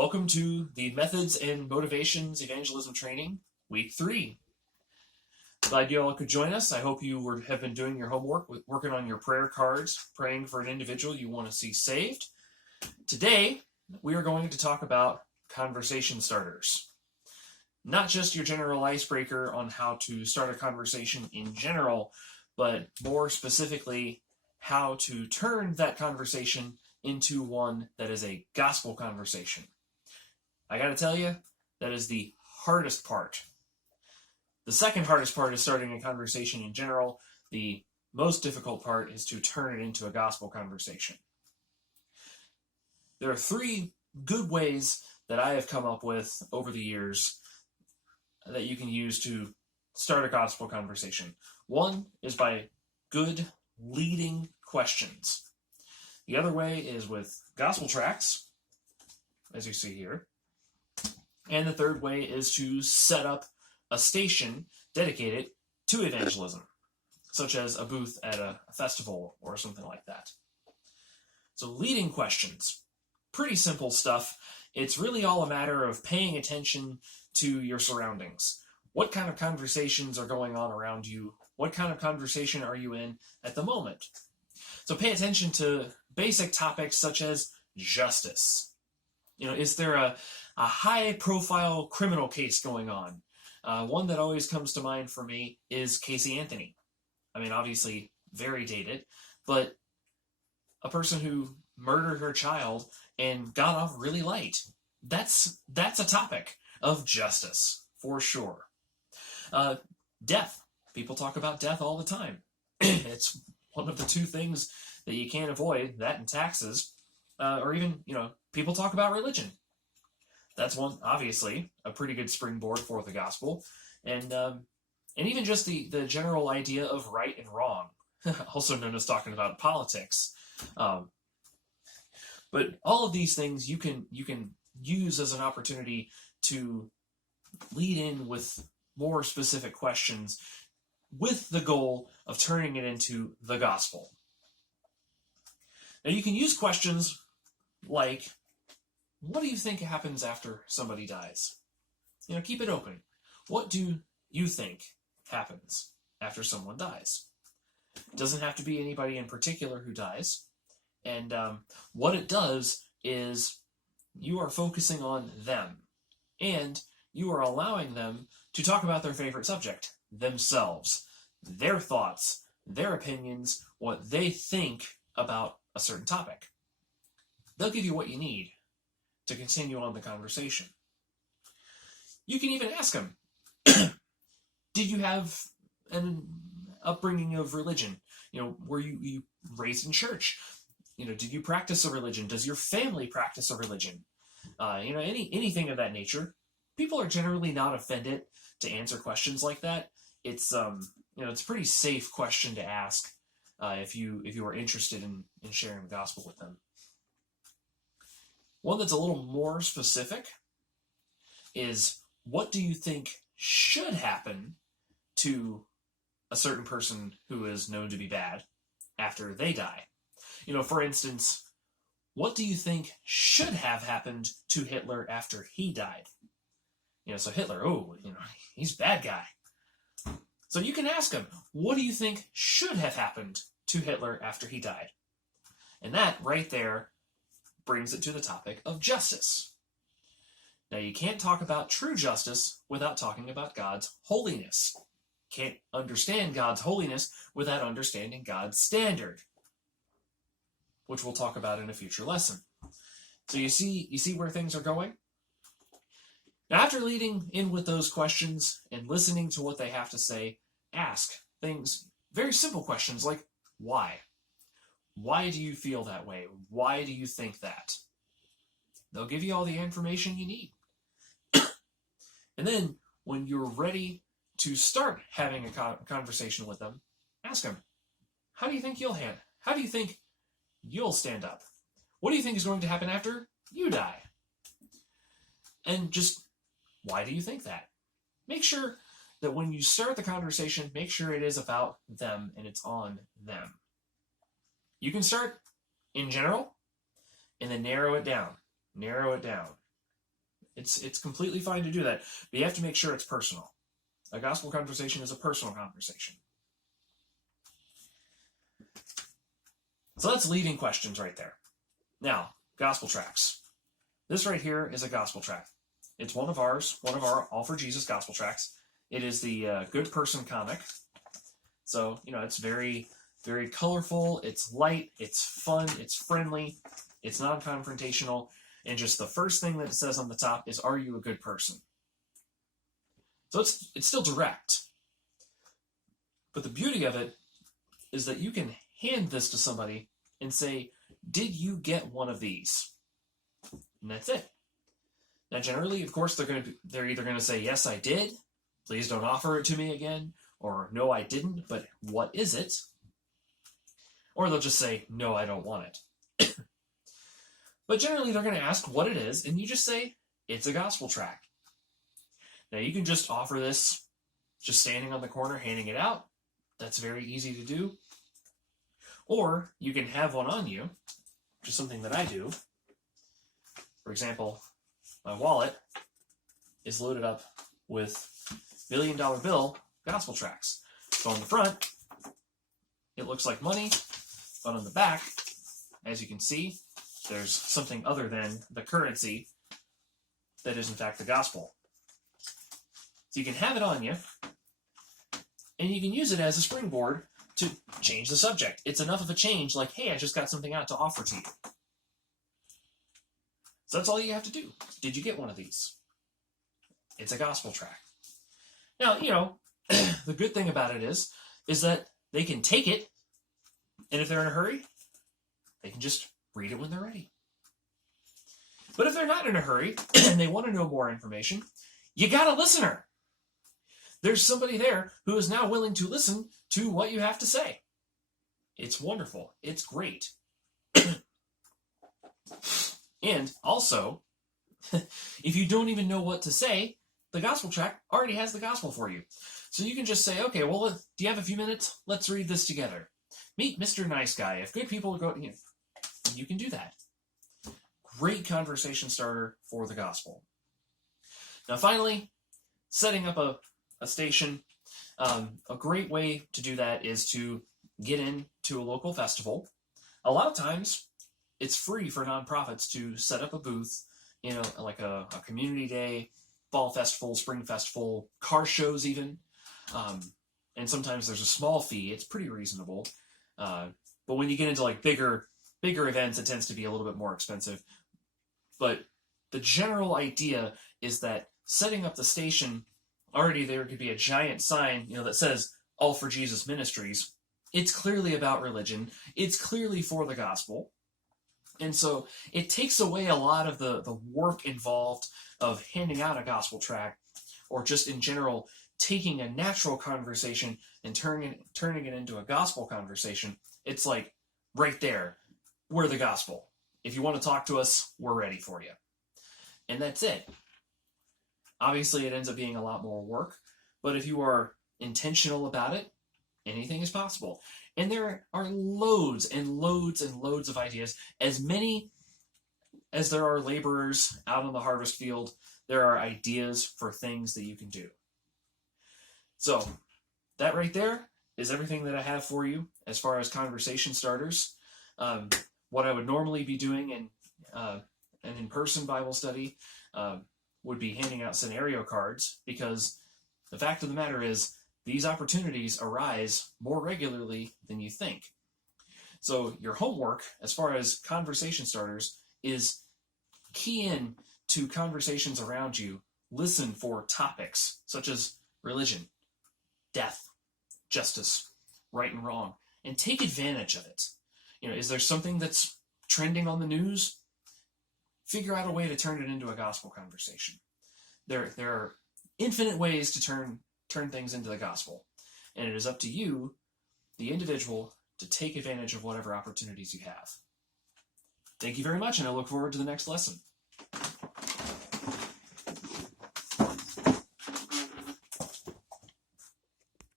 Welcome to the Methods and Motivations Evangelism Training, Week 3. Glad you all could join us. I hope you have been doing your homework, working on your prayer cards, praying for an individual you want to see saved. Today, we are going to talk about conversation starters. Not just your general icebreaker on how to start a conversation in general, but more specifically, how to turn that conversation into one that is a gospel conversation. I gotta tell you, that is the hardest part. The second hardest part is starting a conversation in general. The most difficult part is to turn it into a gospel conversation. There are 3 good ways that I have come up with over the years that you can use to start a gospel conversation. One is by good leading questions. The other way is with gospel tracts, as you see here. And the third way is to set up a station dedicated to evangelism, such as a booth at a festival or something like that. So leading questions, pretty simple stuff. It's really all a matter of paying attention to your surroundings. What kind of conversations are going on around you? What kind of conversation are you in at the moment? So pay attention to basic topics such as justice. Is there a high-profile criminal case going on? One that always comes to mind for me is Casey Anthony. Obviously very dated, but a person who murdered her child and got off really light. That's a topic of justice, for sure. Death. People talk about death all the time. It's one of the 2 things that you can't avoid, that and taxes. Or even, people talk about religion. That's one, obviously, a pretty good springboard for the gospel. And even just the general idea of right and wrong, also known as talking about politics. But all of these things you can use as an opportunity to lead in with more specific questions with the goal of turning it into the gospel. Now you can use questions like, what do you think happens after somebody dies? Keep it open. What do you think happens after someone dies? It doesn't have to be anybody in particular who dies. And what it does is you are focusing on them. And you are allowing them to talk about their favorite subject, themselves, their thoughts, their opinions, what they think about a certain topic. They'll give you what you need to continue on the conversation. You can even ask them, did you have an upbringing of religion? Were you raised in church? Did you practice a religion? Does your family practice a religion? Anything of that nature. People are generally not offended to answer questions like that. It's it's a pretty safe question to ask if you are interested in sharing the gospel with them. One that's a little more specific is, what do you think should happen to a certain person who is known to be bad after they die? For instance, what do you think should have happened to Hitler after he died? So Hitler, he's a bad guy. So you can ask him, what do you think should have happened to Hitler after he died? And that right there brings it to the topic of justice. Now, you can't talk about true justice without talking about God's holiness. Can't understand God's holiness without understanding God's standard, which we'll talk about in a future lesson. So you see where things are going? Now, after leading in with those questions and listening to what they have to say, ask things, very simple questions like, why? Why do you feel that way? Why do you think that? They'll give you all the information you need. And then, when you're ready to start having a conversation with them, ask them, how do you think you'll stand up? What do you think is going to happen after you die? And just, why do you think that? Make sure that when you start the conversation, make sure it is about them and it's on them. You can start in general and then narrow it down. It's completely fine to do that, but you have to make sure it's personal. A gospel conversation is a personal conversation. So that's leading questions right there. Now, gospel tracts. This right here is a gospel tract. It's one of our All for Jesus gospel tracts. It is the Good Person comic. So, it's very, very colorful. It's light. It's fun. It's friendly. It's non-confrontational. And just the first thing that it says on the top is, "Are you a good person?" So it's still direct. But the beauty of it is that you can hand this to somebody and say, "Did you get one of these?" And that's it. Now, generally, of course, they're either going to say, "Yes, I did. Please don't offer it to me again," or "No, I didn't, but what is it?" Or they'll just say, "No, I don't want it." But generally, they're going to ask what it is, and you just say, "It's a gospel tract." Now, you can just offer this just standing on the corner, handing it out. That's very easy to do. Or you can have one on you, which is something that I do. For example, my wallet is loaded up with $1 Billion Bill gospel tracts. So on the front, it looks like money, but on the back, as you can see, there's something other than the currency that is in fact the gospel. So you can have it on you, and you can use it as a springboard to change the subject. It's enough of a change, like, "Hey, I just got something out to offer to you." So that's all you have to do. Did you get one of these? It's a gospel tract. Now, the good thing about it is that they can take it, and if they're in a hurry, they can just read it when they're ready. But if they're not in a hurry and they want to know more information, you got a listener. There's somebody there who is now willing to listen to what you have to say. It's wonderful. It's great. And also, if you don't even know what to say, the gospel tract already has the gospel for you. So you can just say, "Okay, well, do you have a few minutes? Let's read this together. Meet Mr. Nice Guy. If good people go," you can do that. Great conversation starter for the gospel. Now, finally, setting up a station. A great way to do that is to get into a local festival. A lot of times, it's free for nonprofits to set up a booth, like a community day, fall festival, spring festival, car shows even. And sometimes there's a small fee. It's pretty reasonable. But when you get into like bigger events, it tends to be a little bit more expensive. But the general idea is that setting up the station, already there could be a giant sign, that says All for Jesus Ministries. It's clearly about religion. It's clearly for the gospel. And so it takes away a lot of the work involved of handing out a gospel tract, or just in general taking a natural conversation and turning it into a gospel conversation. It's like right there, we're the gospel. If you want to talk to us, we're ready for you. And that's it. Obviously, it ends up being a lot more work, but if you are intentional about it, anything is possible. And there are loads and loads and loads of ideas. As many as there are laborers out on the harvest field, there are ideas for things that you can do. So, that right there is everything that I have for you as far as conversation starters. What I would normally be doing in an in-person Bible study would be handing out scenario cards, because the fact of the matter is these opportunities arise more regularly than you think. So your homework, as far as conversation starters, is key in to conversations around you. Listen for topics such as religion, death, justice, right and wrong, and take advantage of it. Is there something that's trending on the news? Figure out a way to turn it into a gospel conversation. There are infinite ways to turn things into the gospel, and it is up to you, the individual, to take advantage of whatever opportunities you have. Thank you very much, and I look forward to the next lesson.